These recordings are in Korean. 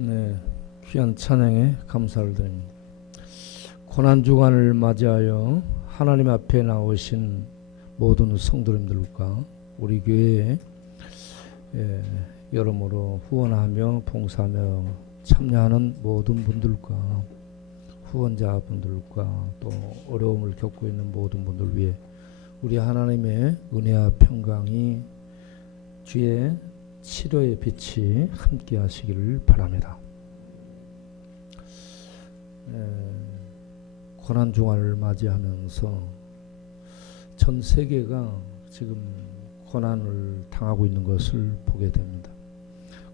네, 귀한 찬양에 감사를 드립니다. 고난주간을 맞이하여 하나님 앞에 나오신 모든 성도님들과 우리 교회에 여러모로 후원하며 봉사하며 참여하는 모든 분들과 후원자분들과 또 어려움을 겪고 있는 모든 분들 위해 우리 하나님의 은혜와 평강이 주의 치료의 빛이 함께 하시기를 바랍니다. 고난주간을 맞이하면서 전 세계가 지금 고난을 당하고 있는 것을 보게 됩니다.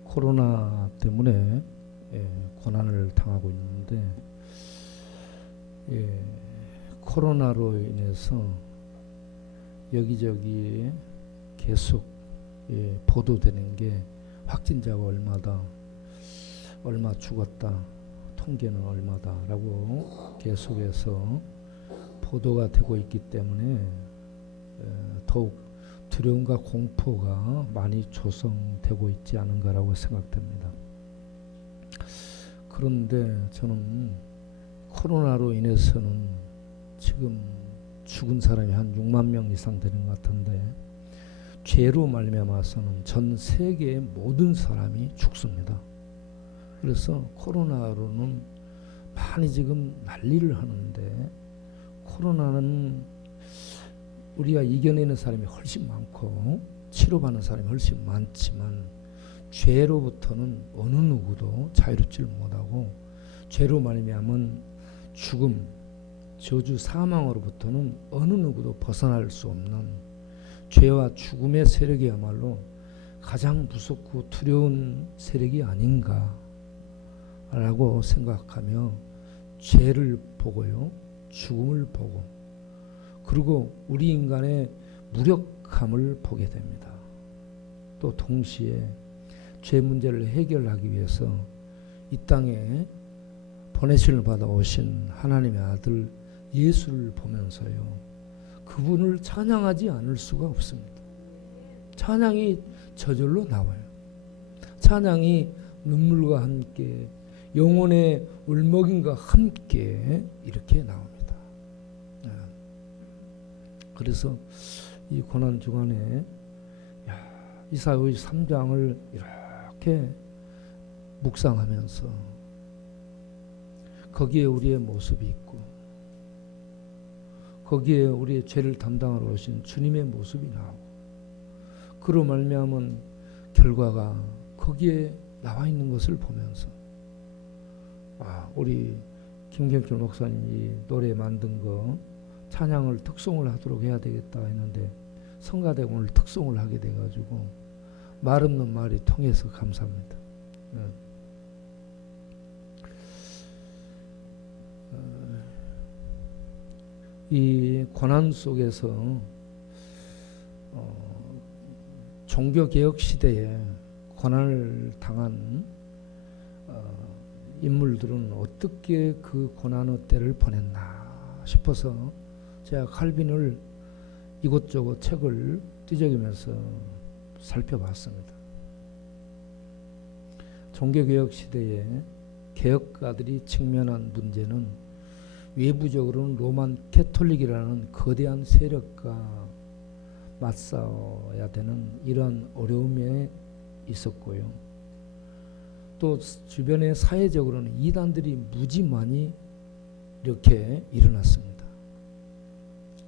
코로나 때문에 고난을 당하고 있는데 코로나로 인해서 여기저기 계속 보도되는 게 확진자가 얼마 죽었다, 통계는 얼마다라고 계속해서 보도가 되고 있기 때문에 더욱 두려움과 공포가 많이 조성되고 있지 않은가라고 생각됩니다. 그런데 저는 코로나로 인해서는 지금 죽은 사람이 한 6만 명 이상 되는 것 같은데 죄로 말미암아서는 전 세계의 모든 사람이 죽습니다. 그래서 코로나로는 많이 지금 난리를 하는데 코로나는 우리가 이겨내는 사람이 훨씬 많고 치료받는 사람이 훨씬 많지만 죄로부터는 어느 누구도 자유롭지를 못하고 죄로 말미암은 죽음, 저주, 사망으로부터는 어느 누구도 벗어날 수 없는 죄와 죽음의 세력이야말로 가장 무섭고 두려운 세력이 아닌가라고 생각하며 죄를 보고요, 죽음을 보고 그리고 우리 인간의 무력함을 보게 됩니다. 또 동시에 죄 문제를 해결하기 위해서 이 땅에 보내심을 받아 오신 하나님의 아들 예수를 보면서요, 그분을 찬양하지 않을 수가 없습니다. 찬양이 저절로 나와요. 찬양이 눈물과 함께 영혼의 울먹임과 함께 이렇게 나옵니다. 그래서 이 고난주간에 이사야 53장을 이렇게 묵상하면서 거기에 우리의 모습이 있고 거기에 우리의 죄를 담당하러 오신 주님의 모습이 나오고 그로 말미암은 결과가 거기에 나와 있는 것을 보면서 우리 김경철 목사님이 노래 만든 거 찬양을 특송을 하도록 해야 되겠다 했는데 성가대가 오늘 특송을 하게 돼가지고 말 없는 말이 통해서 감사합니다. 이 고난 속에서 종교개혁 시대에 고난을 당한 인물들은 어떻게 그 고난의 때를 보냈나 싶어서 제가 칼빈을 이곳저곳 책을 뒤적이면서 살펴봤습니다. 종교개혁 시대에 개혁가들이 직면한 문제는 외부적으로는 로만 캐톨릭이라는 거대한 세력과 맞싸워야 되는 이런 어려움에 있었고요. 또 주변의 사회적으로는 이단들이 무지 많이 이렇게 일어났습니다.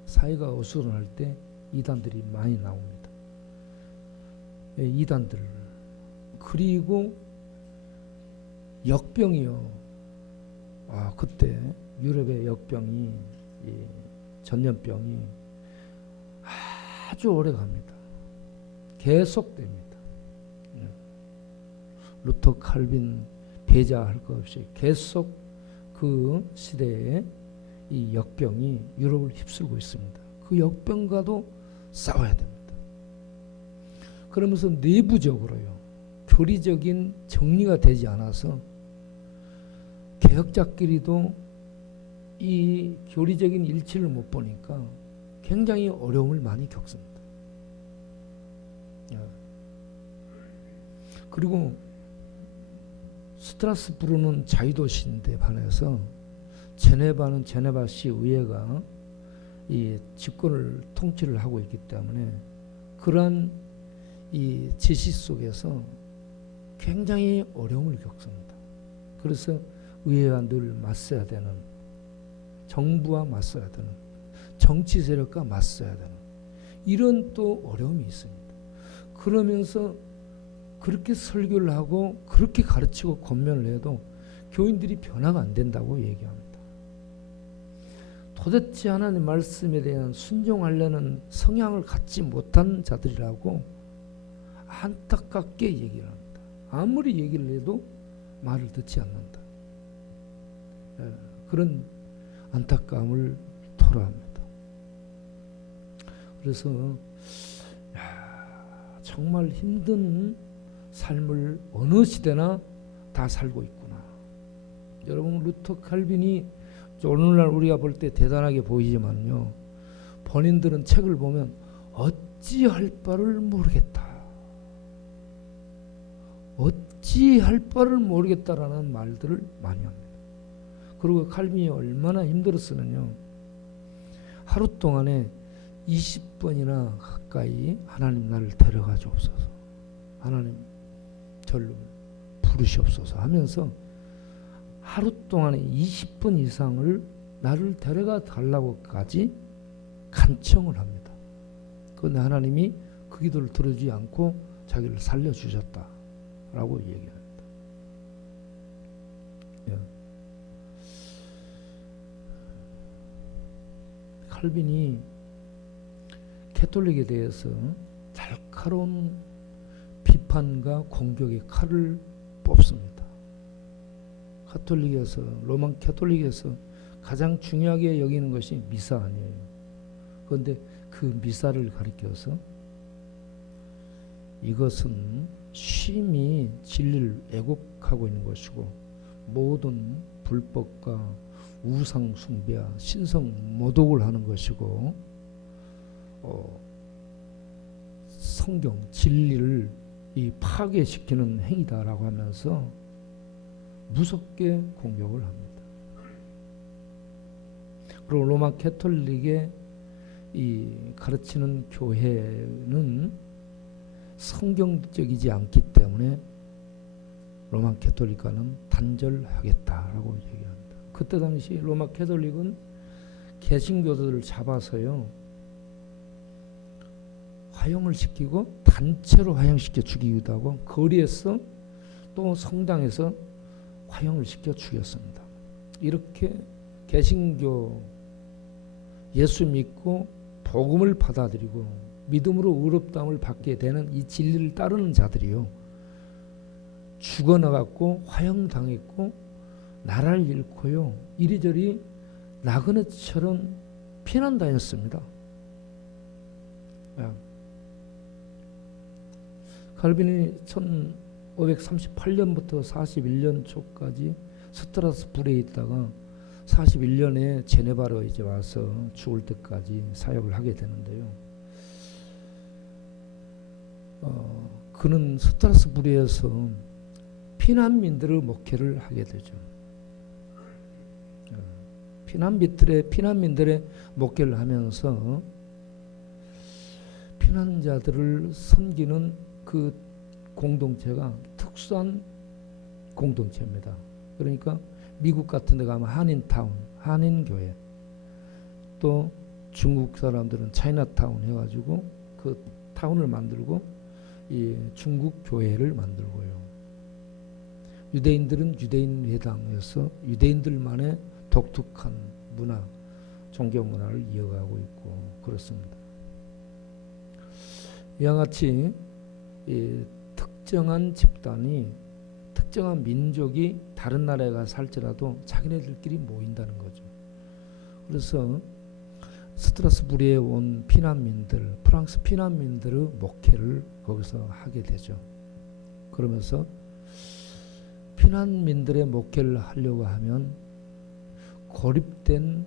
사회가 어수선할 때 이단들이 많이 나옵니다. 이단들 그리고 역병이요. 그때 유럽의 역병이 전염병이 아주 오래 갑니다. 계속됩니다. 루터, 칼빈 배제할 것 없이 계속 그 시대에 이 역병이 유럽을 휩쓸고 있습니다. 그 역병과도 싸워야 됩니다. 그러면서 내부적으로요, 교리적인 정리가 되지 않아서 개혁자끼리도 이 교리적인 일치를 못 보니까 굉장히 어려움을 많이 겪습니다. 그리고 스트라스부르는 자유도시인데 반해서 제네바는 제네바시 의회가 이 집권을 통치를 하고 있기 때문에 그러한 이 지시 속에서 굉장히 어려움을 겪습니다. 그래서 의회와 늘 맞서야 되는, 정부와 맞서야 되는, 정치 세력과 맞서야 되는 이런 또 어려움이 있습니다. 그러면서 그렇게 설교를 하고 그렇게 가르치고 권면을 해도 교인들이 변화가 안 된다고 얘기합니다. 도대체 하나님 말씀에 대한 순종하려는 성향을 갖지 못한 자들이라고 안타깝게 얘기를 합니다. 아무리 얘기를 해도 말을 듣지 않는다. 그런 안타까움을 토로합니다. 그래서 정말 힘든 삶을 어느 시대나 다 살고 있구나. 여러분, 루터 칼빈이 오늘날 우리가 볼 때 대단하게 보이지만요, 본인들은 책을 보면 어찌할 바를 모르겠다, 어찌할 바를 모르겠다라는 말들을 많이 합니다. 그리고 칼빈이 얼마나 힘들었으면요, 하루 동안에 20번이나 가까이 하나님 나를 데려가 주옵소서, 하나님 저를 부르시옵소서 하면서 하루 동안에 20분 이상을 나를 데려가 달라고까지 간청을 합니다. 그런데 하나님이 그 기도를 들어주지 않고 자기를 살려주셨다라고 얘기합니다. 칼빈이 캐톨릭에 대해서 날카로운 비판과 공격의 칼을 뽑습니다. 카톨릭에서, 로만 캐톨릭에서 가장 중요하게 여기는 것이 미사 아니에요. 그런데 그 미사를 가리켜서 이것은 심히 진리를 왜곡하고 있는 것이고 모든 불법과 우상 숭배와 신성 모독을 하는 것이고 성경 진리를 이 파괴시키는 행위다라고 하면서 무섭게 공격을 합니다. 그리고 로마 캐톨릭의 이 가르치는 교회는 성경적이지 않기 때문에 로마 캐톨릭과는 단절하겠다라고 얘기합니다. 그때 당시 로마 캐톨릭은 개신교도들을 잡아서요, 화형을 시키고 단체로 화형시켜 죽이기도 하고 거리에서 또 성당에서 화형을 시켜 죽였습니다. 이렇게 개신교 예수 믿고 복음을 받아들이고 믿음으로 의롭다함을 받게 되는 이 진리를 따르는 자들이요, 죽어나갔고 화형당했고 나라를 잃고요 이리저리 나그네처럼 피난다녔습니다. 칼빈이 1538년부터 41년 초까지 스트라스부르에 있다가 41년에 제네바로 이제 와서 죽을 때까지 사역을 하게 되는데요. 그는 스트라스부르에서 피난민들의 목회를 하게 되죠. 피난민들의 목회를 하면서 피난자들을 섬기는 그 공동체가 특수한 공동체입니다. 그러니까 미국 같은 데 가면 한인타운, 한인교회, 또 중국 사람들은 차이나타운 해가지고 그 타운을 만들고 이 중국 교회를 만들고요. 유대인들은 유대인 회당에서 유대인들만의 독특한 문화, 종교 문화를 이어가고 있고 그렇습니다. 이와 같이 특정한 집단이, 특정한 민족이 다른 나라에 가서 살지라도 자기네들끼리 모인다는 거죠. 그래서 스트라스부르에 온 피난민들, 프랑스 피난민들의 목회를 거기서 하게 되죠. 그러면서 피난민들의 목회를 하려고 하면 고립된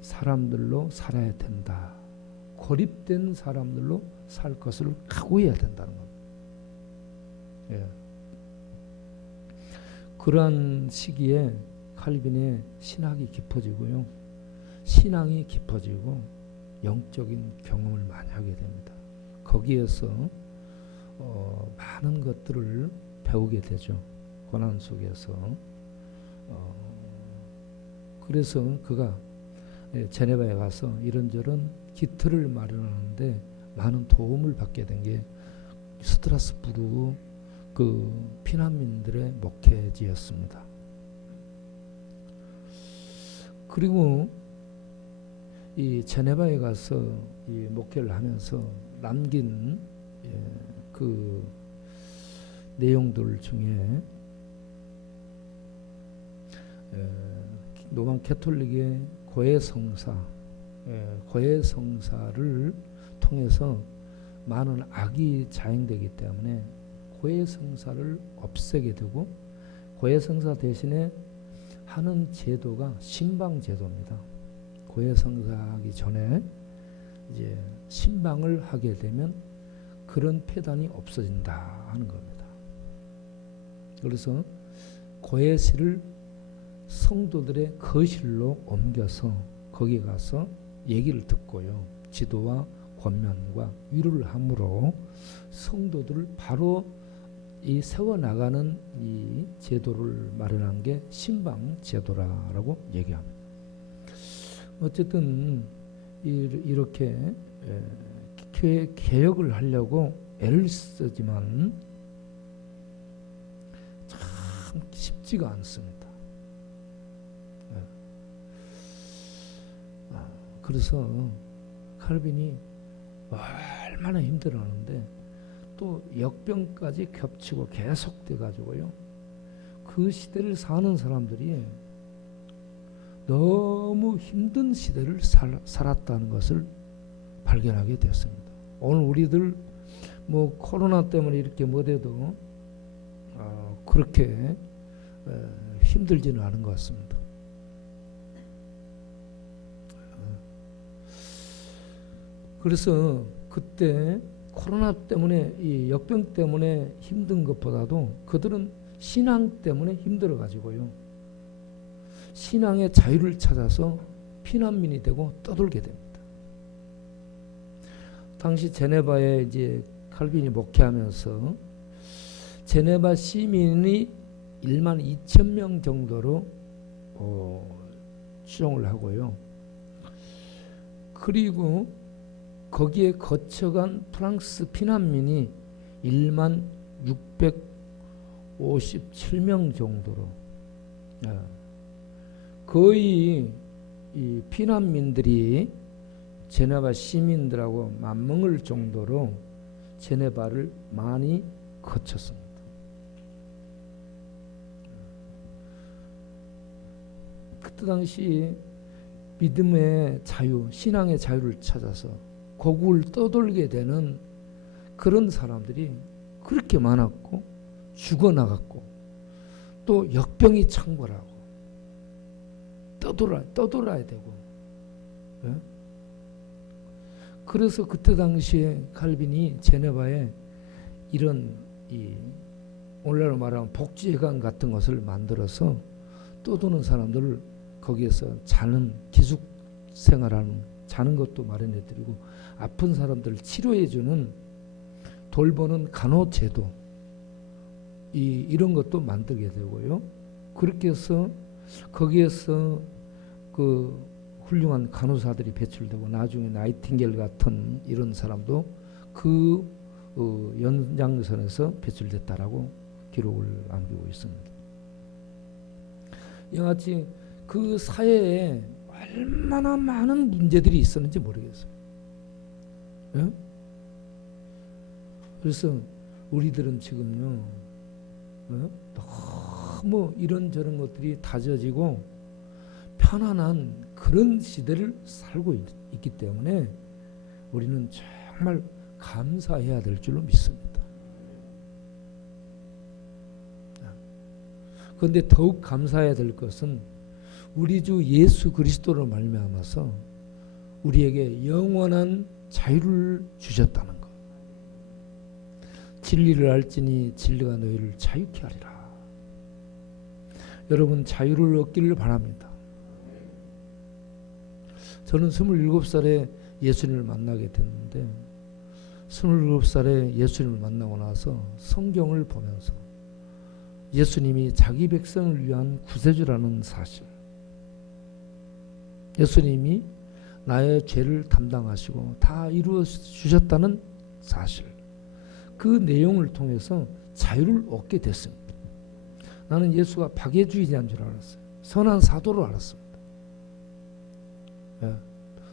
사람들로 살아야 된다. 고립된 사람들로 살 것을 각오해야 된다는 겁니다. 예. 그러한 시기에 칼빈의 신학이 깊어지고요. 신앙이 깊어지고 영적인 경험을 많이 하게 됩니다. 거기에서 많은 것들을 배우게 되죠. 고난 속에서. 그래서 그가 제네바에 가서 이런저런 기틀을 마련하는데 많은 도움을 받게 된 게 스트라스부르 그 피난민들의 목회지였습니다. 그리고 이 제네바에 가서 이 목회를 하면서 남긴 그 내용들 중에 로마 캐톨릭의 고해성사를 통해서 많은 악이 자행되기 때문에 고해성사를 없애게 되고 고해성사 대신에 하는 제도가 신방제도입니다. 고해성사하기 전에 이제 신방을 하게 되면 그런 폐단이 없어진다 하는 겁니다. 그래서 고해실을 성도들의 거실로 옮겨서 거기 가서 얘기를 듣고요. 지도와 권면과 위로를 함으로 성도들을 바로 이 세워나가는 이 제도를 마련한 게 신방 제도라고 얘기합니다. 어쨌든 이렇게 개혁을 하려고 애를 쓰지만 참 쉽지가 않습니다. 그래서 칼빈이 얼마나 힘들어하는데 또 역병까지 겹치고 계속돼 가지고요. 그 시대를 사는 사람들이 너무 힘든 시대를 살았다는 것을 발견하게 됐습니다. 오늘 우리들 뭐 코로나 때문에 이렇게 못해도 그렇게 힘들지는 않은 것 같습니다. 그래서 그때 코로나 때문에 이 역병 때문에 힘든 것보다도 그들은 신앙 때문에 힘들어 가지고요. 신앙의 자유를 찾아서 피난민이 되고 떠돌게 됩니다. 당시 제네바에 이제 칼빈이 목회하면서 제네바 시민이 1만 2천 명 정도로 추정을 하고요. 그리고 거기에 거쳐간 프랑스 피난민이 1만 657명 정도로 거의 이 피난민들이 제네바 시민들하고 맞먹을 정도로 제네바를 많이 거쳤습니다. 그때 당시 믿음의 자유, 신앙의 자유를 찾아서 고국을 떠돌게 되는 그런 사람들이 그렇게 많았고 죽어나갔고 또 역병이 창궐하고 떠돌아야 되고 그래서 그때 당시에 칼빈이 제네바에 이런 오늘날로 말하면 복지회관 같은 것을 만들어서 떠도는 사람들을 거기에서 자는 기숙 생활하는 자는 것도 마련해드리고 아픈 사람들을 치료해주는 돌보는 간호제도 이런 것도 만들게 되고요. 그렇게 해서 거기에서 그 훌륭한 간호사들이 배출되고 나중에 나이팅게일 같은 이런 사람도 그 연장선에서 배출됐다라고 기록을 남기고 있습니다. 이같이 그 사회에 얼마나 많은 문제들이 있었는지 모르겠어요. 예? 그래서 우리들은 지금요 너무 이런저런 것들이 다져지고 편안한 그런 시대를 살고 있기 때문에 우리는 정말 감사해야 될 줄로 믿습니다. 그런데 더욱 감사해야 될 것은 우리 주 예수 그리스도로 말미암아서 우리에게 영원한 자유를 주셨다는 것. 진리를 알지니 진리가 너희를 자유케 하리라. 여러분 자유를 얻기를 바랍니다. 저는 27살에 예수님을 만나게 됐는데 27살에 예수님을 만나고 나서 성경을 보면서 예수님이 자기 백성을 위한 구세주라는 사실, 예수님이 나의 죄를 담당하시고 다 이루어 주셨다는 사실, 그 내용을 통해서 자유를 얻게 됐습니다. 나는 예수가 박애주의자인 줄 알았어요. 선한 사도로 알았습니다.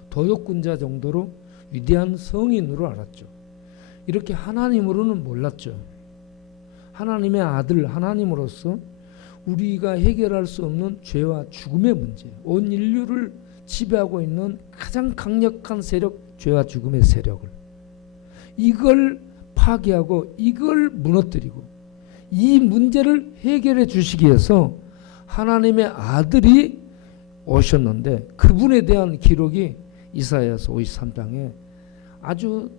도역군자 정도로 위대한 성인으로 알았죠. 이렇게 하나님으로는 몰랐죠. 하나님의 아들, 하나님으로서 우리가 해결할 수 없는 죄와 죽음의 문제, 온 인류를 지배하고 있는 가장 강력한 세력, 죄와 죽음의 세력을, 이걸 파괴하고 이걸 무너뜨리고 이 문제를 해결해 주시기 위해서 하나님의 아들이 오셨는데, 그분에 대한 기록이 이사야서 53장에 아주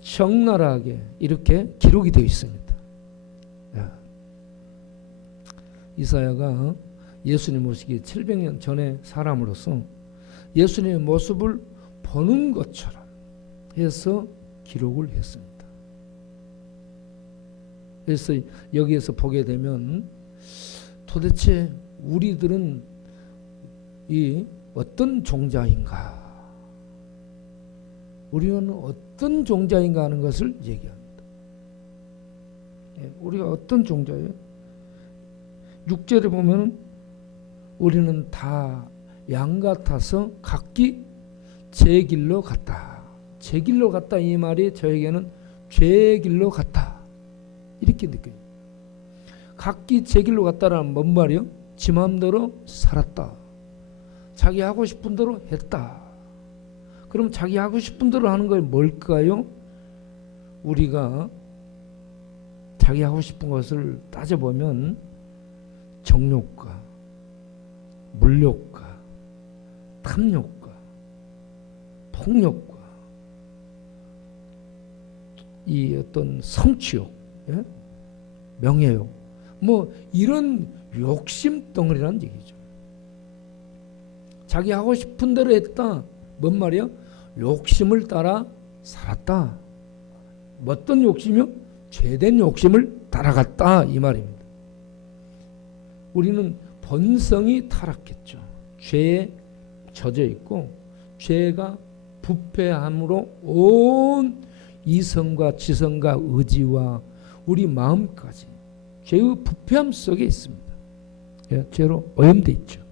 적나라하게 이렇게 기록이 되어 있습니다. 이사야가 예수님 오시기 700년 전의 사람으로서 예수님의 모습을 보는 것처럼 해서 기록을 했습니다. 그래서 여기에서 보게 되면 도대체 우리들은 이 어떤 종자인가, 우리는 어떤 종자인가 하는 것을 얘기합니다. 우리가 어떤 종자예요? 6절에 보면 우리는 다 양 같아서 각기 제 길로 갔다. 제 길로 갔다, 이 말이 저에게는 죄의 길로 갔다, 이렇게 느껴요. 각기 제 길로 갔다라는 뭔 말이요? 지 마음대로 살았다. 자기 하고 싶은 대로 했다. 그럼 자기 하고 싶은 대로 하는 건 뭘까요? 우리가 자기 하고 싶은 것을 따져보면 정욕과 물욕과 탐욕과 폭력과 이 어떤 성취욕, 명예욕, 뭐 이런 욕심 덩어리라는 얘기죠. 자기 하고 싶은 대로 했다. 뭔 말이야? 욕심을 따라 살았다. 어떤 욕심이요? 죄된 욕심을 따라갔다, 이 말입니다. 우리는 본성이 타락했죠. 죄에 젖어 있고 죄가 부패함으로 온 이성과 지성과 의지와 우리 마음까지 죄의 부패함 속에 있습니다. 죄로 오염되어 있죠.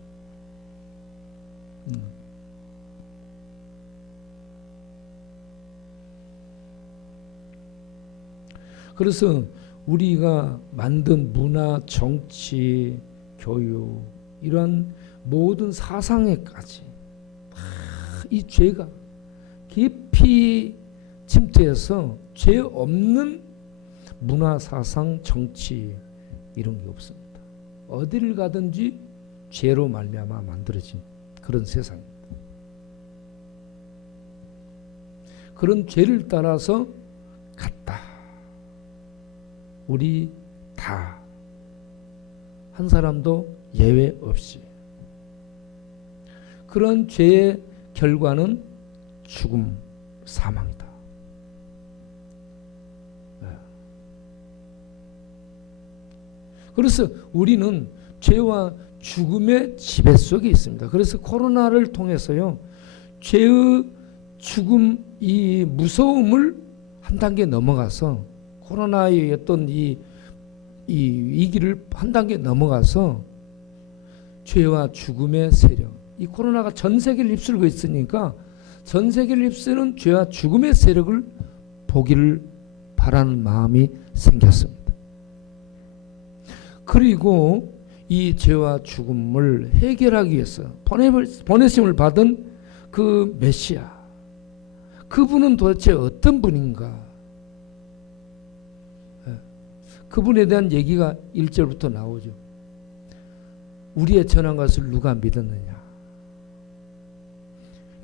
그래서 우리가 만든 문화, 정치, 교육, 이런 모든 사상에까지 이 죄가 깊이 침투해서 죄 없는 문화, 사상, 정치 이런 게 없습니다. 어디를 가든지 죄로 말미암아 만들어진 그런 세상입니다. 그런 죄를 따라서 갔다. 우리 다, 한 사람도 예외 없이. 그런 죄의 결과는 죽음, 사망이다. 그래서 우리는 죄와 죽음의 지배 속에 있습니다. 그래서 코로나를 통해서요, 죄의 죽음, 이 무서움을 한 단계 넘어가서, 코로나의 어떤 이 위기를 한 단계 넘어가서 죄와 죽음의 세력, 이 코로나가 전 세계를 휩쓸고 있으니까 전 세계를 휩쓰는 죄와 죽음의 세력을 보기를 바라는 마음이 생겼습니다. 그리고 이 죄와 죽음을 해결하기 위해서 보내심을 받은 그 메시아, 그분은 도대체 어떤 분인가? 그분에 대한 얘기가 1절부터 나오죠. 우리의 전한 것을 누가 믿었느냐?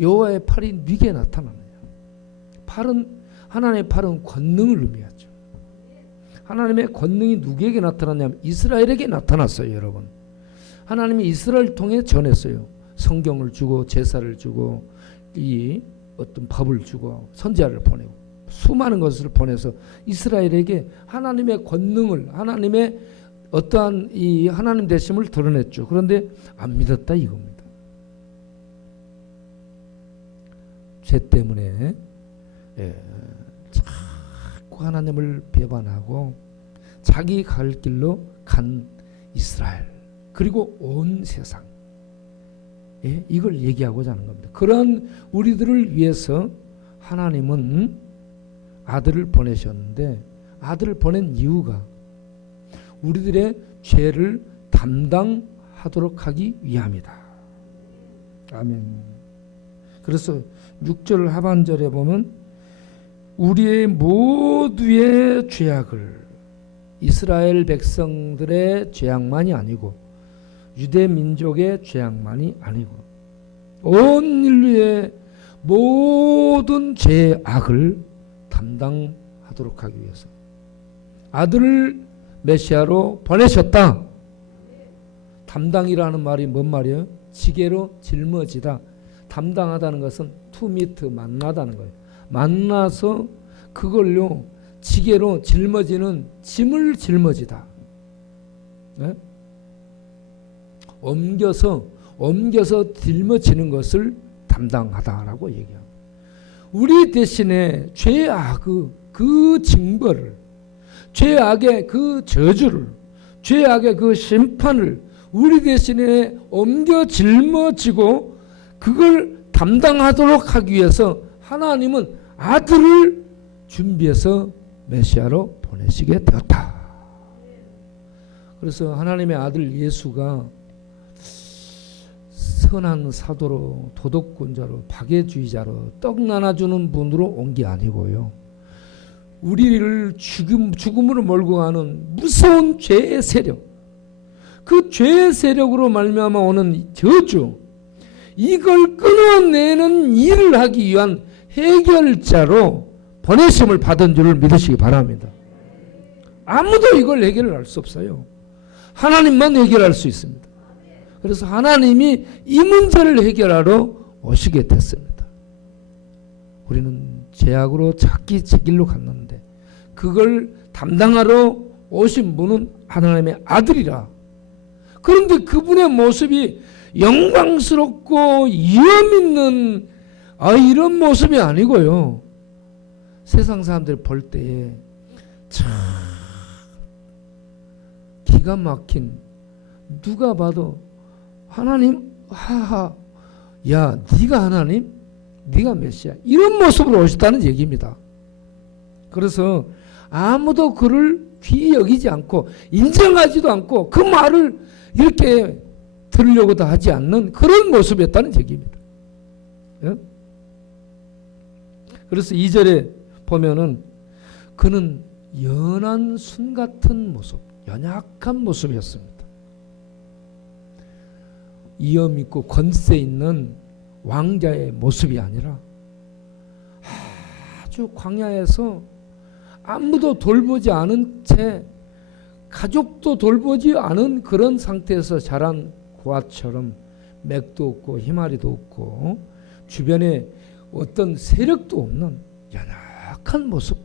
여호와의 팔이 네게 나타나느냐? 팔은, 하나님의 팔은 권능을 의미하죠. 하나님의 권능이 누구에게 나타났냐면 이스라엘에게 나타났어요, 여러분. 하나님이 이스라엘을 통해 전했어요. 성경을 주고 제사를 주고 이 어떤 법을 주고 선지자를 보내고 수많은 것을 보내서 이스라엘에게 하나님의 권능을, 하나님의 어떠한 이 하나님 되심을 드러냈죠. 그런데 안 믿었다 이겁니다. 죄 때문에 자꾸 하나님을 배반하고 자기 갈 길로 간 이스라엘, 그리고 온 세상, 이걸 얘기하고자 하는 겁니다. 그런 우리들을 위해서 하나님은 아들을 보내셨는데, 아들을 보낸 이유가 우리들의 죄를 담당하도록 하기 위함이다. 아멘. 그래서 6절 하반절에 보면 우리의 모두의 죄악을, 이스라엘 백성들의 죄악만이 아니고 유대 민족의 죄악만이 아니고 온 인류의 모든 죄악을 담당하도록 하기 위해서 아들을 메시아로 보내셨다. 담당이라는 말이 뭔 말이에요? 지게로 짊어지다. 담당하다는 것은 to meet, 만나다는 거예요. 만나서 그걸로 지게로 짊어지는 짐을 짊어지다. 네? 옮겨서 짊어지는 것을 담당하다라고 얘기합니다. 우리 대신에 죄악의 그 징벌을, 죄악의 그 저주를, 죄악의 그 심판을 우리 대신에 옮겨 짊어지고 그걸 담당하도록 하기 위해서 하나님은 아들을 준비해서 메시아로 보내시게 되었다. 그래서 하나님의 아들 예수가 선한 사도로, 도덕군자로, 박애주의자로, 떡 나눠주는 분으로 온 게 아니고요, 우리를 죽음으로 몰고 가는 무서운 죄의 세력, 그 죄의 세력으로 말미암아 오는 저주, 이걸 끊어내는 일을 하기 위한 해결자로 보내심을 받은 줄을 믿으시기 바랍니다. 아무도 이걸 해결할 수 없어요. 하나님만 해결할 수 있습니다. 그래서 하나님이 이 문제를 해결하러 오시게 됐습니다. 우리는 죄악으로 자기 제 길로 갔는데 그걸 담당하러 오신 분은 하나님의 아들이라. 그런데 그분의 모습이 영광스럽고 위험 있는 이런 모습이 아니고요, 세상 사람들 볼 때에 참 기가 막힌, 누가 봐도 하나님, 하하, 야 네가 하나님, 네가 메시아, 이런 모습으로 오셨다는 얘기입니다. 그래서 아무도 그를 귀히 여기지 않고 인정하지도 않고 그 말을 이렇게 들으려고도 하지 않는 그런 모습이었다는 얘기입니다. 예? 그래서 2절에 보면은 그는 연한 순 같은 모습, 연약한 모습이었습니다. 위엄 있고 권세 있는 왕자의 모습이 아니라 아주 광야에서 아무도 돌보지 않은 채, 가족도 돌보지 않은 그런 상태에서 자란 고아처럼 맥도 없고 희마리도 없고 주변에 어떤 세력도 없는 연약한 모습,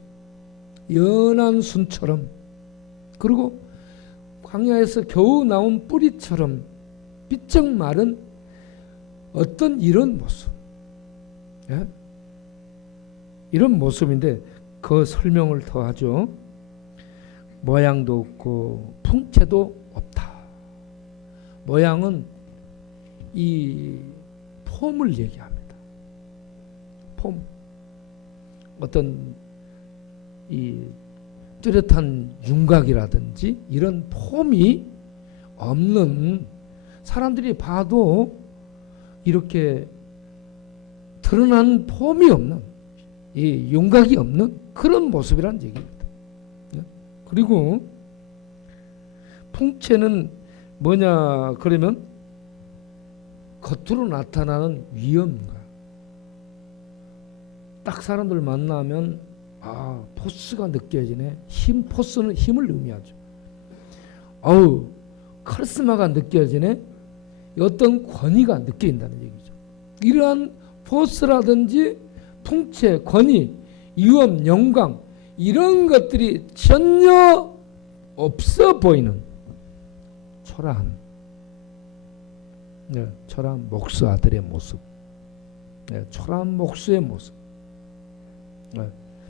연한 순처럼, 그리고 광야에서 겨우 나온 뿌리처럼 삐쩍 마른 어떤 이런 모습, 예? 이런 모습인데 그 설명을 더 하죠. 모양도 없고 풍채도 없다. 모양은 이 폼을 얘기합니다. 폼, 어떤 이 뚜렷한 윤곽이라든지 이런 폼이 없는, 사람들이 봐도 이렇게 드러난 폼이 없는, 이 윤곽이 없는 그런 모습이라는 얘기입니다. 그리고 풍채는 뭐냐 그러면 겉으로 나타나는 위엄과, 딱 사람들 만나면 포스가 느껴지네. 포스는 힘을 의미하죠. 카리스마가 느껴지네. 어떤 권위가 느껴진다는 얘기죠. 이러한 포스라든지 풍채, 권위, 위엄, 영광 이런 것들이 전혀 없어 보이는 초라한 초라한 목수 아들의 모습, 초라한 목수의 모습,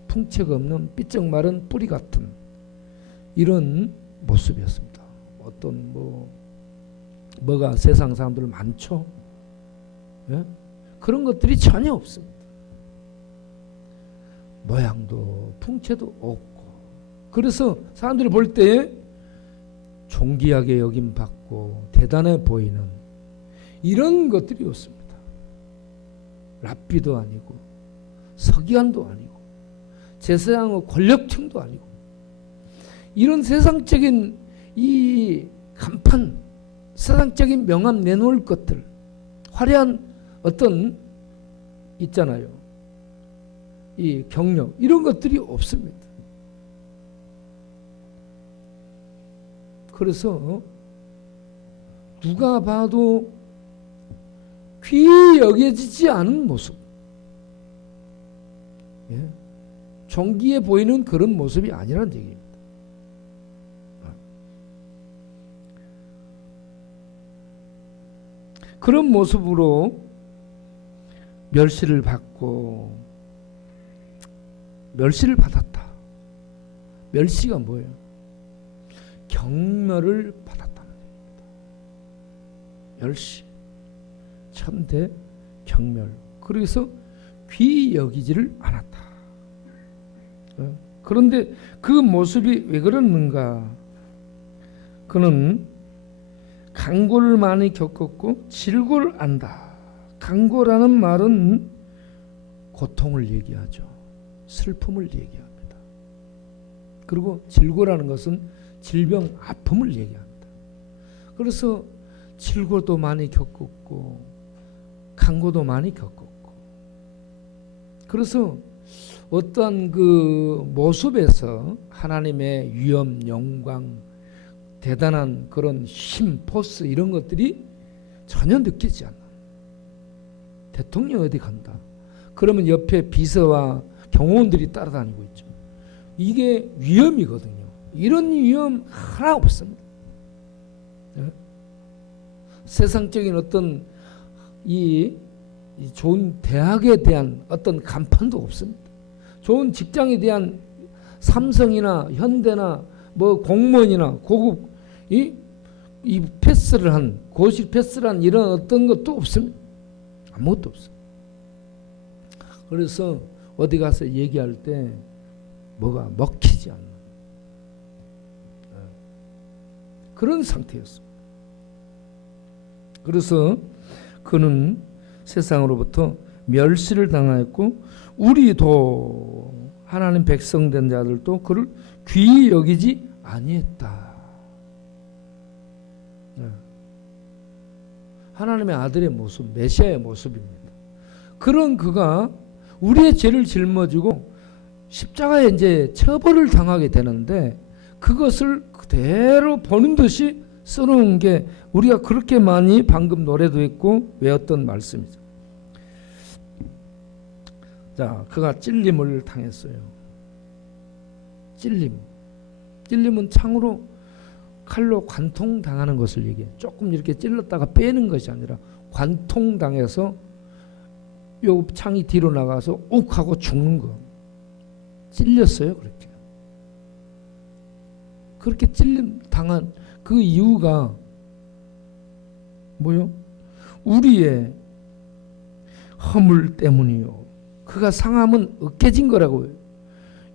풍채가 없는 삐쩍 마른 뿌리 같은 이런 모습이었습니다. 어떤 뭐가 세상 사람들 많죠. 그런 것들이 전혀 없습니다. 모양도 풍채도 없고, 그래서 사람들이 볼 때 존귀하게 여김 받고 대단해 보이는 이런 것들이 없습니다. 랍비도 아니고 서기관도 아니고 제사장의 권력층도 아니고 이런 세상적인 이 간판, 세상적인 명함 내놓을 것들, 화려한 어떤 있잖아요. 이 경력 이런 것들이 없습니다. 그래서 누가 봐도 귀히 여겨지지 않은 모습, 존귀해 보이는 그런 모습이 아니라는 얘기입니다. 그런 모습으로 멸시를 받고 멸시를 받았다. 멸시가 뭐예요? 경멸을 받았다는 얘기입니다. 멸시, 천대, 경멸. 그래서 귀히 여기지를 않았다. 그런데 그 모습이 왜 그랬는가? 그는 강고를 많이 겪었고 질고를 안다. 강고라는 말은 고통을 얘기하죠. 슬픔을 얘기합니다. 그리고 질고라는 것은 질병, 아픔을 얘기합니다. 그래서 질고도 많이 겪었고 강고도 많이 겪었고, 그래서 어떠한 그 모습에서 하나님의 위엄, 영광, 대단한 그런 힘, 포스 이런 것들이 전혀 느끼지 않아. 대통령 어디 간다. 그러면 옆에 비서와 경호원들이 따라다니고 있죠. 이게 위엄이거든요. 이런 위엄 하나 없습니다. 세상적인 어떤 이 좋은 대학에 대한 어떤 간판도 없습니다. 좋은 직장에 대한 삼성이나 현대나 공무원이나 고급 이 패스를 한 고시 패스를 한 이런 어떤 것도 없습니다. 아무것도 없어요. 그래서 어디 가서 얘기할 때 뭐가 먹히지 않는 그런 상태였습니다. 그래서 그는 세상으로부터 멸시를 당하였고 우리도 하나님 백성된 자들도 그를 귀히 여기지 아니했다. 하나님의 아들의 모습, 메시아의 모습입니다. 그런 그가 우리의 죄를 짊어지고 십자가에 이제 처벌을 당하게 되는데 그것을 그대로 보는 듯이 써놓은 게 우리가 그렇게 많이 방금 노래도 했고 외웠던 말씀이죠. 자, 그가 찔림을 당했어요. 찔림은 창으로 칼로 관통당하는 것을 얘기해요. 조금 이렇게 찔렀다가 빼는 것이 아니라 관통당해서 요 창이 뒤로 나가서 욱 하고 죽는 거. 찔렸어요. 그렇게 찔림 당한 그 이유가 뭐요? 우리의 허물 때문이요. 그가 상함은 으깨진 거라고요.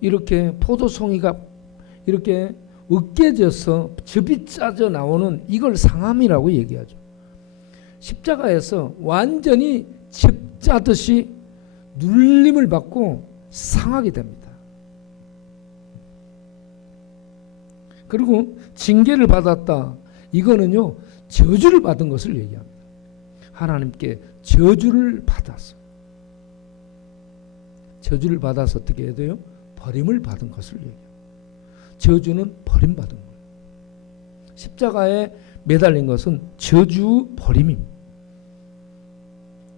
이렇게 포도송이가 이렇게 으깨져서 즙이 짜져 나오는 이걸 상함이라고 얘기하죠. 십자가에서 완전히 즙 짜듯이 눌림을 받고 상하게 됩니다. 그리고 징계를 받았다. 이거는요, 저주를 받은 것을 얘기합니다. 하나님께 저주를 받았어. 저주를 받아서 어떻게 해야 돼요? 버림을 받은 것을 얘기해요. 저주는 버림받은 거예요. 십자가에 매달린 것은 저주 버림입니다.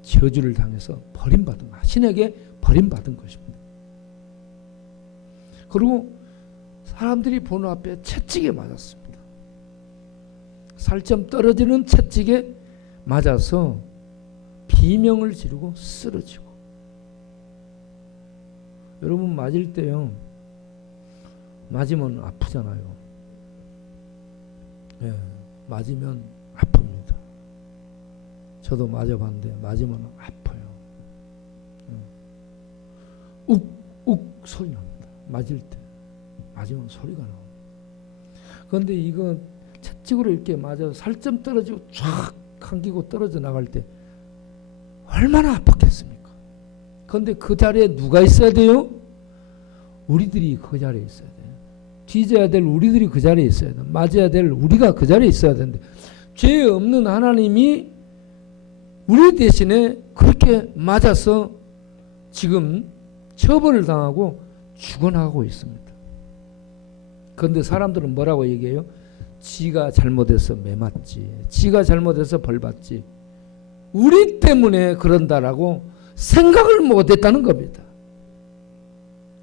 저주를 당해서 버림받은 것, 신에게 버림받은 것입니다. 그리고 사람들이 보는 앞에 채찍에 맞았습니다. 살점 떨어지는 채찍에 맞아서 비명을 지르고 쓰러지고. 여러분 맞을 때요, 맞으면 아프잖아요. 예, 맞으면 아픕니다. 저도 맞아봤는데 맞으면 아파요. 욱욱 소리 납니다. 맞을 때 맞으면 소리가 나옵니다. 그런데 이거 채찍으로 이렇게 맞아서 살점 떨어지고 쫙 감기고 떨어져 나갈 때 얼마나 아팠겠습니까? 그런데 그 자리에 누가 있어야 돼요? 우리들이 그 자리에 있어야 돼요. 뒤져야 될 우리들이 그 자리에 있어야 돼요. 맞아야 될 우리가 그 자리에 있어야 되는데, 죄 없는 하나님이 우리 대신에 그렇게 맞아서 지금 처벌을 당하고 죽어나가고 있습니다. 그런데 사람들은 뭐라고 얘기해요? 지가 잘못해서 매맞지, 지가 잘못해서 벌받지, 우리 때문에 그런다라고 생각을 못했다는 겁니다.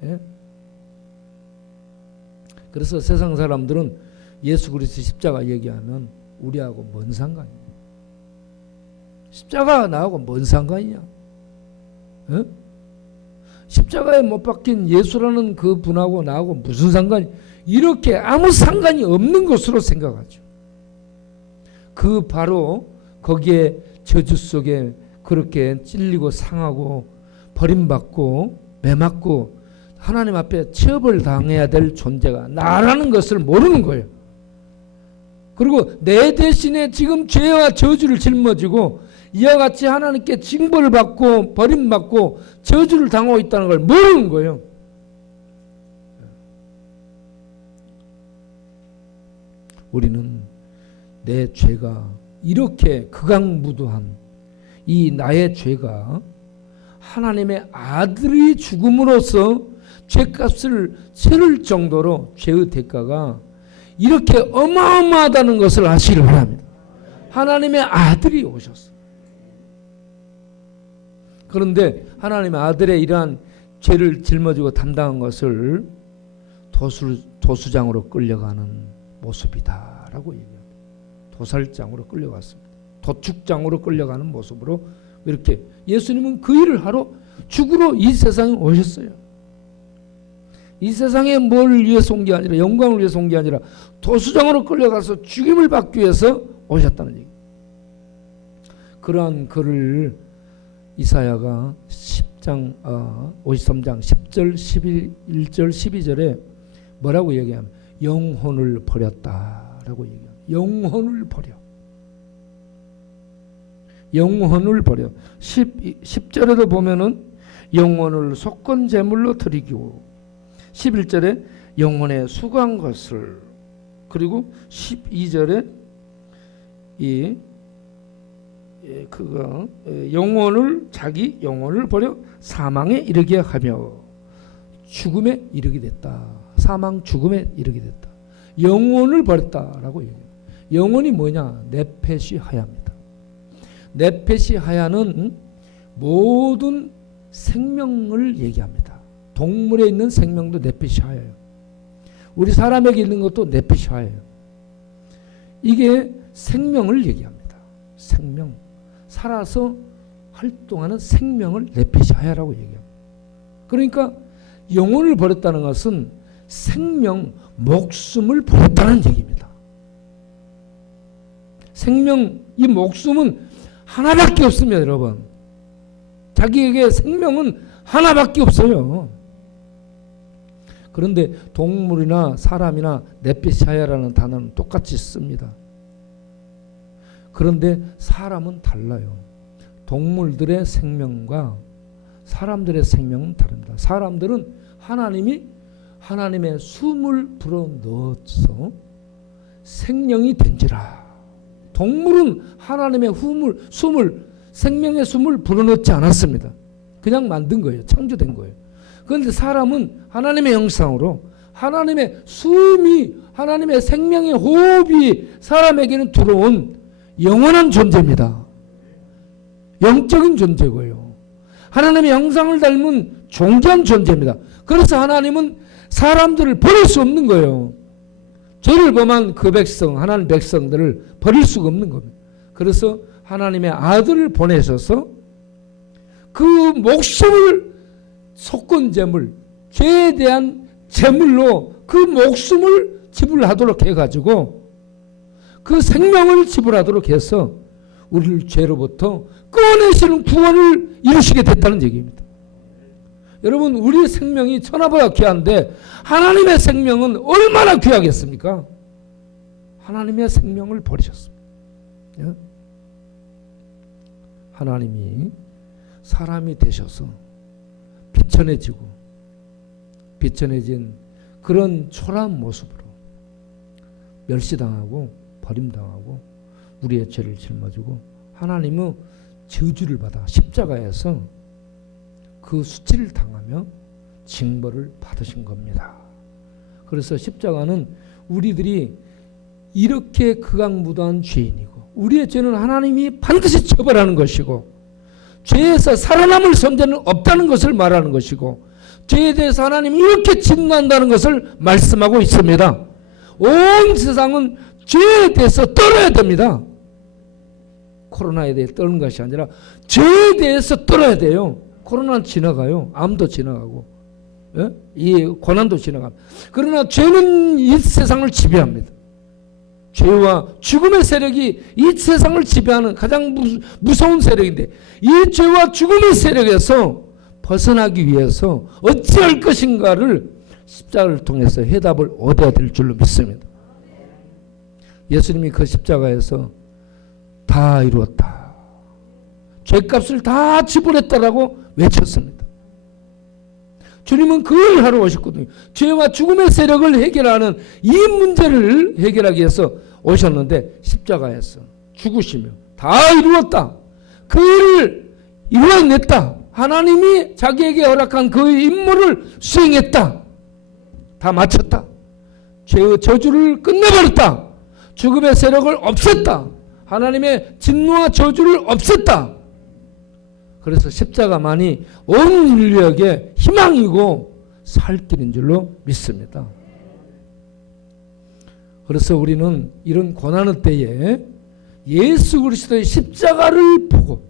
예? 그래서 세상 사람들은 예수 그리스도 십자가 얘기하면 우리하고 뭔 상관이야? 십자가 나하고 뭔 상관이야? 예? 십자가에 못 박힌 예수라는 그 분하고 나하고 무슨 상관이? 이렇게 아무 상관이 없는 것으로 생각하죠. 그 바로 거기에 저주 속에 그렇게 찔리고 상하고 버림받고 매맞고 하나님 앞에 처벌 당해야 될 존재가 나라는 것을 모르는 거예요. 그리고 내 대신에 지금 죄와 저주를 짊어지고 이와 같이 하나님께 징벌을 받고 버림받고 저주를 당하고 있다는 걸 모르는 거예요. 우리는 내 죄가 이렇게 극악무도한 이 나의 죄가 하나님의 아들이 죽음으로써 죄값을 치를 정도로 죄의 대가가 이렇게 어마어마하다는 것을 아시길 바랍니다. 하나님의 아들이 오셨어요. 그런데 하나님의 아들의 이러한 죄를 짊어지고 담당한 것을 도수장으로 끌려가는 모습이다라고 얘기합니다. 도살장으로 끌려갔습니다. 도축장으로 끌려가는 모습으로 이렇게 예수님은 그 일을 하러 죽으러 이 세상에 오셨어요. 이 세상에 뭘 위해서 온 게 아니라 영광을 위해서 온 게 아니라 도수장으로 끌려가서 죽임을 받기 위해서 오셨다는 얘기. 그러한 글을 이사야가 53장 10절 11절 12절에 뭐라고 얘기하면 영혼을 버렸다라고 얘기합니다. 영혼을 버려. 영혼을 버려. 10절에도 보면은 영혼을 속건 제물로 드리고 11절에 영혼에 수고한 것을, 그리고 12절에 영혼을 자기 영혼을 버려 사망에 이르게 하며 죽음에 이르게 됐다. 사망 죽음에 이르게 됐다. 영혼을 버렸다라고 얘기해요. 영혼이 뭐냐? 네페시 하야입니다. 네페시 하야는 모든 생명을 얘기합니다. 동물에 있는 생명도 네페시 하야예요. 우리 사람에게 있는 것도 네페시 하야예요. 이게 생명을 얘기합니다. 생명, 살아서 활동하는 생명을 네페시 하야라고 얘기합니다. 그러니까 영혼을 버렸다는 것은 생명, 목숨을 버렸다는 얘기입니다. 생명, 이 목숨은 하나밖에 없습니다, 여러분. 자기에게 생명은 하나밖에 없어요. 그런데 동물이나 사람이나 네페시하야라는 단어는 똑같이 씁니다. 그런데 사람은 달라요. 동물들의 생명과 사람들의 생명은 다릅니다. 사람들은 하나님의 숨을 불어넣어서 생명이 된지라. 동물은 하나님의 생명의 숨을 불어넣지 않았습니다. 그냥 만든 거예요. 창조된 거예요. 그런데 사람은 하나님의 형상으로 하나님의 숨이, 하나님의 생명의 호흡이 사람에게는 들어온 영원한 존재입니다. 영적인 존재고요. 하나님의 형상을 닮은 존귀한 존재입니다. 그래서 하나님은 사람들을 버릴 수 없는 거예요. 죄를 범한 그 백성, 하나님 백성들을 버릴 수가 없는 겁니다. 그래서 하나님의 아들을 보내셔서 그 목숨을 속건제물, 죄에 대한 제물로 그 목숨을 지불하도록 해가지고 그 생명을 지불하도록 해서 우리를 죄로부터 꺼내시는 구원을 이루시게 됐다는 얘기입니다. 여러분, 우리의 생명이 천하보다 귀한데 하나님의 생명은 얼마나 귀하겠습니까? 하나님의 생명을 버리셨습니다. 예? 하나님이 사람이 되셔서 비천해진 그런 초라한 모습으로 멸시당하고 버림당하고 우리의 죄를 짊어지고 하나님은 저주를 받아 십자가에서 그 수치를 당하며 징벌을 받으신 겁니다. 그래서 십자가는 우리들이 이렇게 극악무도한 죄인이고 우리의 죄는 하나님이 반드시 처벌하는 것이고 죄에서 살아남을 존재는 없다는 것을 말하는 것이고 죄에 대해서 하나님이 이렇게 진노한다는 것을 말씀하고 있습니다. 온 세상은 죄에 대해서 떨어야 됩니다. 코로나에 대해 떠는 것이 아니라 죄에 대해서 떨어야 돼요. 코로나는 지나가요. 암도 지나가고, 예? 이 고난도 지나갑니다. 그러나 죄는 이 세상을 지배합니다. 죄와 죽음의 세력이 이 세상을 지배하는 가장 무서운 세력인데 이 죄와 죽음의 세력에서 벗어나기 위해서 어찌할 것인가를 십자가를 통해서 해답을 얻어야 될 줄로 믿습니다. 예수님이 그 십자가에서 다 이루었다. 죄값을 다 지불했다라고 외쳤습니다. 주님은 그걸 하러 오셨거든요. 죄와 죽음의 세력을 해결하는 이 문제를 해결하기 위해서 오셨는데 십자가에서 죽으시며 다 이루었다. 그 일을 이루어냈다. 하나님이 자기에게 허락한 그 임무를 수행했다. 다 마쳤다. 죄의 저주를 끝내버렸다. 죽음의 세력을 없앴다. 하나님의 진노와 저주를 없앴다. 그래서 십자가만이 온 인류에게 희망이고 살 길인 줄로 믿습니다. 그래서 우리는 이런 고난의 때에 예수 그리스도의 십자가를 보고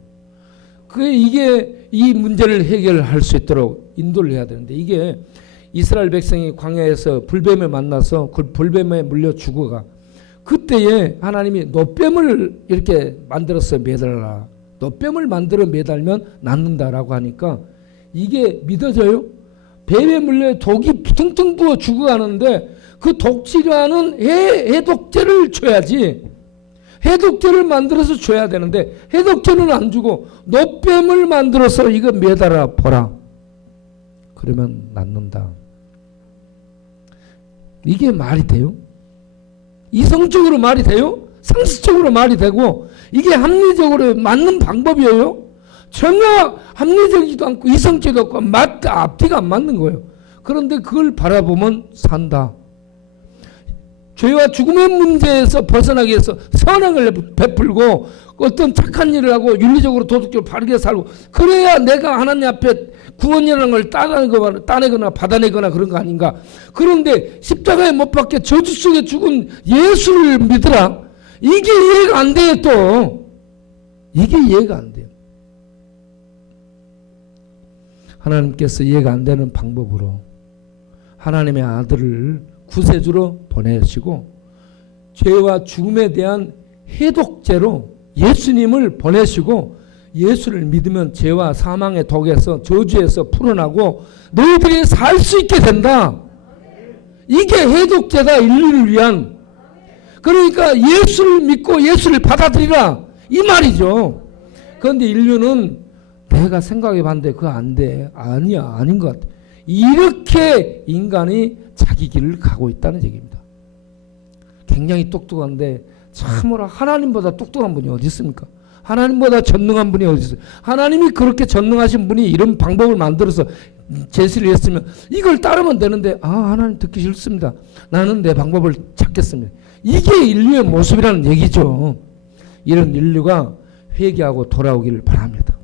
이게 이 문제를 해결할 수 있도록 인도를 해야 되는데 이게 이스라엘 백성이 광야에서 불뱀을 만나서 그 불뱀에 물려 죽어가 그때에 하나님이 노뱀을 이렇게 만들어서 매달라. 노뱀을 만들어 매달면 낫는다라고 하니까 이게 믿어져요? 뱀에 물려 독이 퉁퉁 부어 죽어가는데 그 독치료하는 해독제를 줘야지. 해독제를 만들어서 줘야 되는데 해독제는 안 주고 노뱀을 만들어서 이거 매달아 보라. 그러면 낫는다. 이게 말이 돼요? 이성적으로 말이 돼요? 상식적으로 말이 되고 이게 합리적으로 맞는 방법이에요? 전혀 합리적이지도 않고 이성적이도 않고 앞뒤가 안 맞는 거예요. 그런데 그걸 바라보면 산다. 죄와 죽음의 문제에서 벗어나기 위해서 선행을 베풀고 어떤 착한 일을 하고 윤리적으로 도덕적으로 바르게 살고 그래야 내가 하나님 앞에 구원이라는 걸 따내거나 받아내거나 그런 거 아닌가. 그런데 십자가에 못 박혀 저주 속에 죽은 예수를 믿으라. 이게 이해가 안 돼요. 또 이게 이해가 안 돼요. 하나님께서 이해가 안 되는 방법으로 하나님의 아들을 구세주로 보내시고 죄와 죽음에 대한 해독제로 예수님을 보내시고 예수를 믿으면 죄와 사망의 독에서 저주에서 풀어나고 너희들이 살 수 있게 된다. 이게 해독제다. 인류를 위한. 그러니까 예수를 믿고 예수를 받아들이라 이 말이죠. 그런데 인류는 내가 생각해 봤는데 그거 안 돼. 아니야. 아닌 것 같아. 이렇게 인간이 자기 길을 가고 있다는 얘기입니다. 굉장히 똑똑한데 참으로 하나님보다 똑똑한 분이 어디 있습니까? 하나님보다 전능한 분이 어디 있어요? 하나님이 그렇게 전능하신 분이 이런 방법을 만들어서 제시를 했으면 이걸 따르면 되는데, 하나님 듣기 싫습니다. 나는 내 방법을 찾겠습니다. 이게 인류의 모습이라는 얘기죠. 이런 인류가 회개하고 돌아오기를 바랍니다.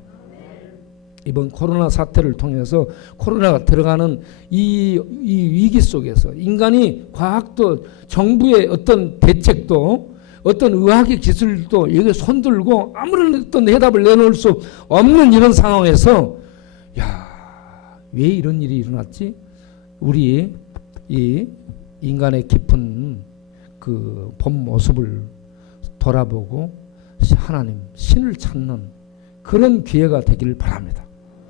이번 코로나 사태를 통해서 코로나가 들어가는 이 위기 속에서 인간이 과학도 정부의 어떤 대책도 어떤 의학의 기술도 여기에 손들고 아무런 어떤 해답을 내놓을 수 없는 이런 상황에서 왜 이런 일이 일어났지? 우리 이 인간의 깊은 그 본 모습을 돌아보고 하나님, 신을 찾는 그런 기회가 되기를 바랍니다.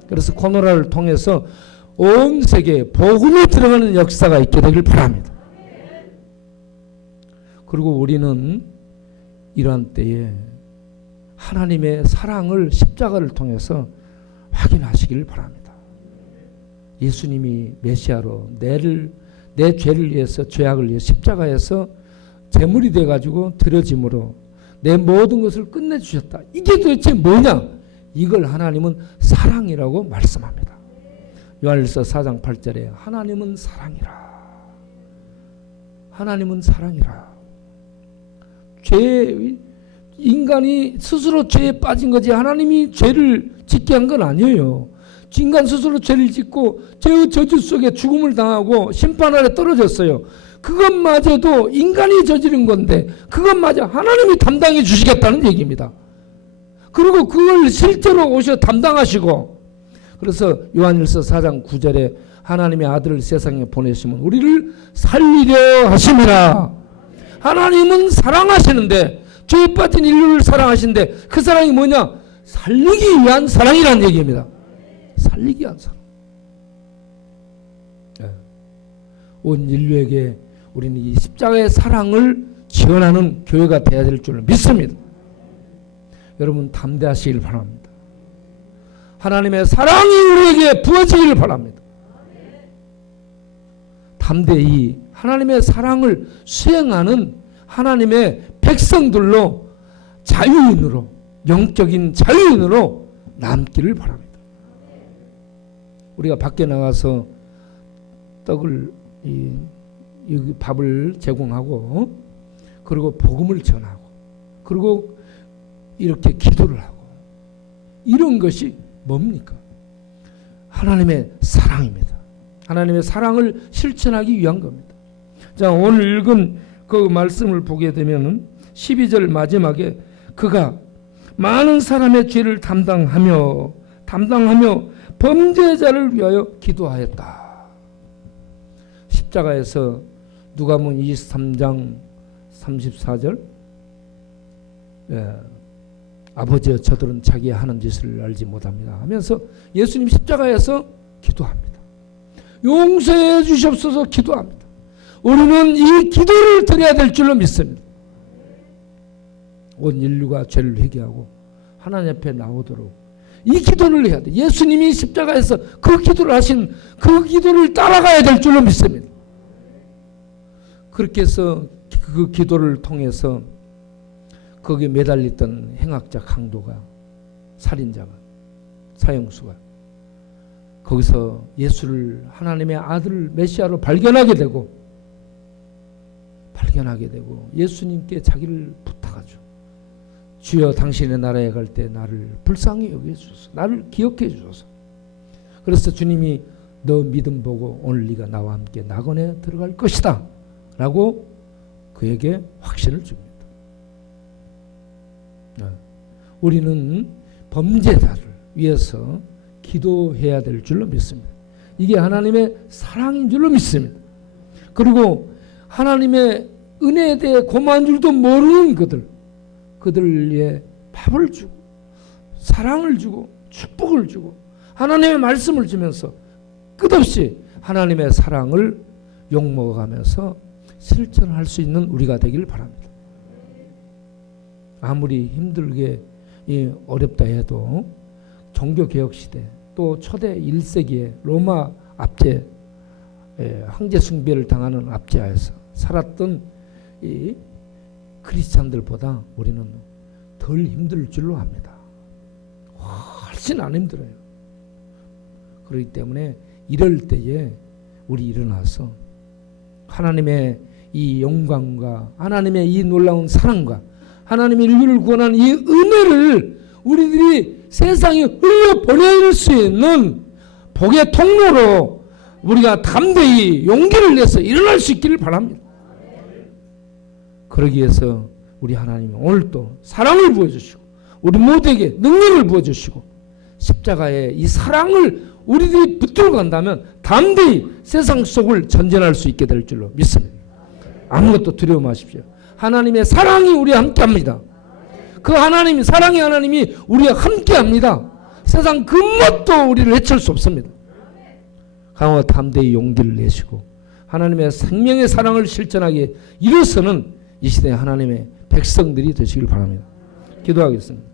그래서 코로나를 통해서 온 세계에 복음이 들어가는 역사가 있게 되길 바랍니다. 그리고 우리는 이러한 때에 하나님의 사랑을 십자가를 통해서 확인하시길 바랍니다. 예수님이 메시아로 내 죄를 위해서, 죄악을 위해 십자가에서 제물이 돼가지고 드려짐으로 내 모든 것을 끝내주셨다. 이게 도대체 뭐냐? 이걸 하나님은 사랑이라고 말씀합니다. 요한일서 4장 8절에 하나님은 사랑이라. 하나님은 사랑이라. 인간이 스스로 죄에 빠진 거지 하나님이 죄를 짓게 한 건 아니에요. 인간 스스로 죄를 짓고 죄의 저주 속에 죽음을 당하고 심판 아래 떨어졌어요. 그것마저도 인간이 저지른 건데 그것마저 하나님이 담당해 주시겠다는 얘기입니다. 그리고 그걸 실제로 오셔 담당하시고, 그래서 요한일서 4장 9절에 하나님의 아들을 세상에 보내시면 우리를 살리려 하심이라. 하나님은 사랑하시는데, 죄에 빠진 인류를 사랑하시는데 그 사랑이 뭐냐? 살리기 위한 사랑이라는 얘기입니다. 살리기 위한 사랑. 온 인류에게 우리는 이 십자가의 사랑을 지원하는 교회가 되어야 될 줄 믿습니다. 여러분 담대하시길 바랍니다. 하나님의 사랑이 우리에게 부어지길 바랍니다. 담대히 하나님의 사랑을 수행하는 하나님의 백성들로 자유인으로, 영적인 자유인으로 남기를 바랍니다. 우리가 밖에 나가서 밥을 제공하고, 그리고 복음을 전하고, 그리고 이렇게 기도를 하고, 이런 것이 뭡니까? 하나님의 사랑입니다. 하나님의 사랑을 실천하기 위한 겁니다. 자, 오늘 읽은 그 말씀을 보게 되면 12절 마지막에 그가 많은 사람의 죄를 담당하며 범죄자를 위하여 기도하였다. 십자가에서 누가복음 23장 34절, 아버지여 저들은 자기의 하는 짓을 알지 못합니다 하면서 예수님 십자가에서 기도합니다. 용서해 주시옵소서 기도합니다. 우리는 이 기도를 드려야 될 줄로 믿습니다. 온 인류가 죄를 회개하고 하나님 앞에 나오도록 이 기도를 해야 돼. 예수님이 십자가에서 그 기도를 하신 그 기도를 따라가야 될 줄로 믿습니다. 그렇게 해서 그 기도를 통해서 거기에 매달렸던 행악자 강도가, 살인자가, 사형수가 거기서 예수를, 하나님의 아들을 메시아로 발견하게 되고 예수님께 자기를 부탁하죠. 주여 당신의 나라에 갈 때 나를 불쌍히 여겨주소서. 나를 기억해 주소서. 그래서 주님이 너 믿음 보고 오늘 네가 나와 함께 낙원에 들어갈 것이다 라고 그에게 확신을 줍니다. 우리는 범죄자를 위해서 기도해야 될 줄로 믿습니다. 이게 하나님의 사랑인 줄로 믿습니다. 그리고 하나님의 은혜에 대해 고마운 줄도 모르는 그들에 밥을 주고 사랑을 주고 축복을 주고 하나님의 말씀을 주면서 끝없이 하나님의 사랑을 욕먹어가면서 실천할 수 있는 우리가 되길 바랍니다. 아무리 힘들게 어렵다 해도 종교개혁 시대 또 초대 1세기에 로마 압제, 황제 숭배를 당하는 압제하에서 살았던 이 크리스찬들보다 우리는 더 덜 힘들 줄로 압니다. 훨씬 안 힘들어요. 그렇기 때문에 이럴 때에 우리 일어나서 하나님의 이 영광과 하나님의 이 놀라운 사랑과 하나님의 인류를 구원하는 이 은혜를 우리들이 세상에 흘려보낼 수 있는 복의 통로로 우리가 담대히 용기를 내서 일어날 수 있기를 바랍니다. 그러기 위해서 우리 하나님은 오늘 또 사랑을 부어주시고 우리 모두에게 능력을 부어주시고 십자가의 이 사랑을 우리들이 붙들고 간다면 담대히 세상 속을 전전할 수 있게 될 줄로 믿습니다. 아무것도 두려워 마십시오. 하나님의 사랑이 우리와 함께합니다. 그 하나님, 사랑의 하나님이 우리와 함께합니다. 세상 그 무엇도 우리를 해칠 수 없습니다. 강화 담대히 용기를 내시고 하나님의 생명의 사랑을 실천하기에 일어서는 이 시대의 하나님의 백성들이 되시길 바랍니다. 기도하겠습니다.